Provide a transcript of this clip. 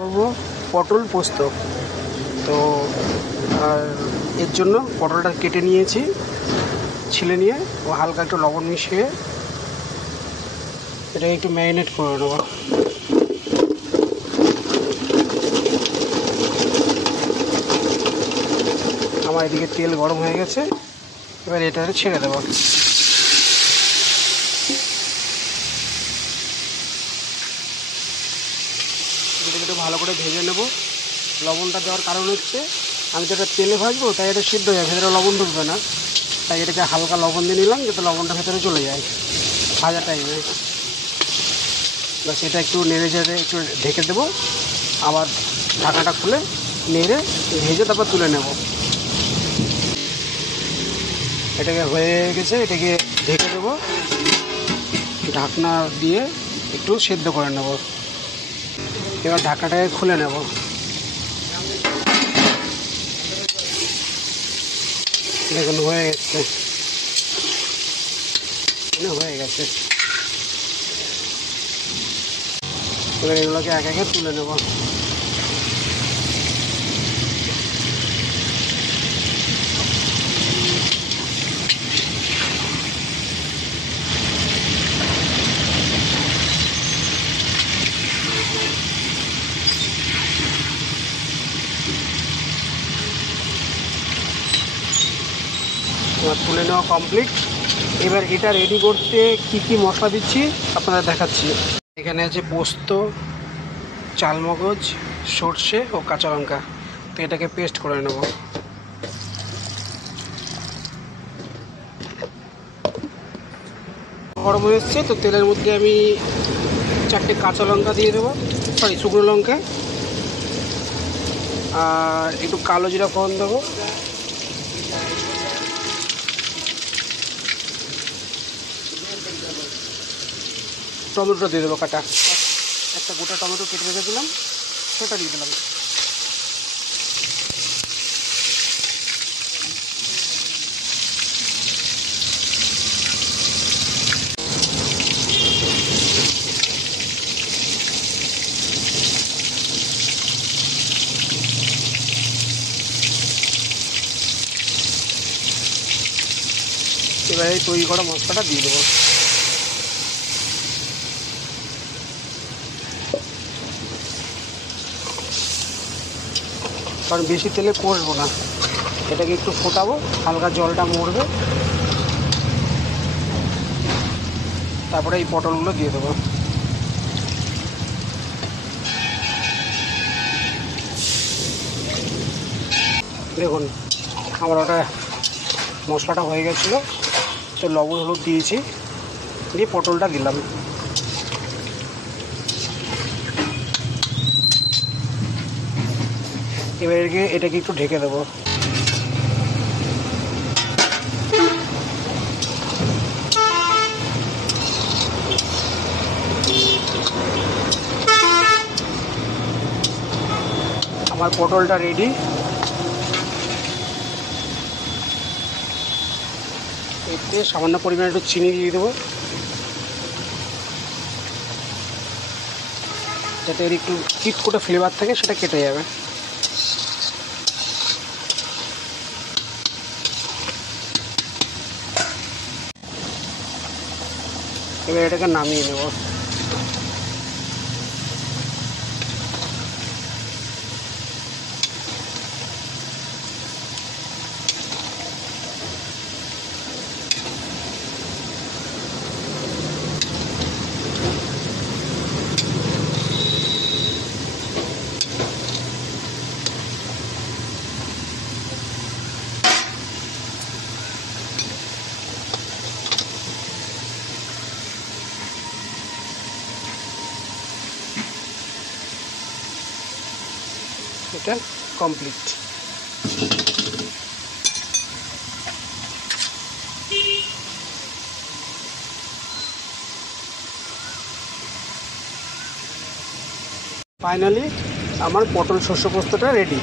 করব পটল পোস্ত। তো আর এর জন্য পটলটা কেটে নিয়েছি, ছিলে নিয়ে ও হালকা একটু লবণ মিশিয়ে এটাকে একটু ম্যারিনেট করে নেব। আমার এদিকে তেল গরম হয়ে গেছে, এবার এটা ছেড়ে দেবো। এটাকে একটু ভালো করে ভেজে নেব। লবণটা দেওয়ার কারণ হচ্ছে আমি তো এটা তেলে ভাজবো, তাই এটা সিদ্ধ হয়ে যায়, ভেতরে লবণ ঢুকবে না। তাই এটাকে হালকা লবণ দিয়ে নিলাম যাতে লবণটা ভেতরে চলে যায় ভাজা টাইমে। বাস এটা একটু নেড়ে চেড়ে একটু ঢেকে দেবো, আবার ঢাকাটা খুলে নেড়ে ভেজে তারপর তুলে নেব। এটাকে হয়ে গেছে, এটাকে ঢেকে দেবো, ঢাকনা দিয়ে একটু সেদ্ধ করে নেব। এবার ঢাকাটাকে খুলে নেব। দেখুন হয়ে গেছে, হয়ে গেছে। এবার এগুলোকে এক একে তুলে নেব। তুলে নেওয়া কমপ্লিট। এবার এটা রেডি করতে কি কি মশলা দিচ্ছি আপনাদের দেখাচ্ছি। এখানে আছে পোস্ত, চালমগজ, সর্ষে ও কাঁচা লঙ্কা। তো এটাকে পেস্ট করে নেব। গরম হয়ে এসছে, তো তেলের মধ্যে আমি 4টে কাঁচা লঙ্কা দিয়ে দেবো, শুকনো লঙ্কা, আর একটু কালো জিরা ফোড়ন দেবো। টমেটো দিয়ে দেবো কাটা, একটা গোটা টমেটো কেটে রেখেছিলাম সেটা দিয়ে দিলাম। এবার এই তৈরি করা মশলাটা দিয়ে দেবো। কারণ বেশি তেলে কষবো না, এটাকে একটু ফোটাবো, হালকা জলটা মরবে, তারপরে এই পটলগুলো দিয়ে দেবো। দেখুন আমার ওটা মশলাটা হয়ে গেছিলো, তো লবণ হলুদ দিয়েছি, দিয়ে পটলটা দিলাম। এবার এটাকে একটু ঢেকে দেবো। আমার পটলটা রেডি। এতে সামান্য পরিমাণে একটু চিনি দিয়ে দেবো, যাতে এর একটু চিটকোটে ফ্লেভার থাকে, সেটা কেটে যাবে। এবার এটাকে নামিয়ে নেব। এটা কমপ্লিট। ফাইনালি আমার পটল শস্য পোস্তটা রেডি।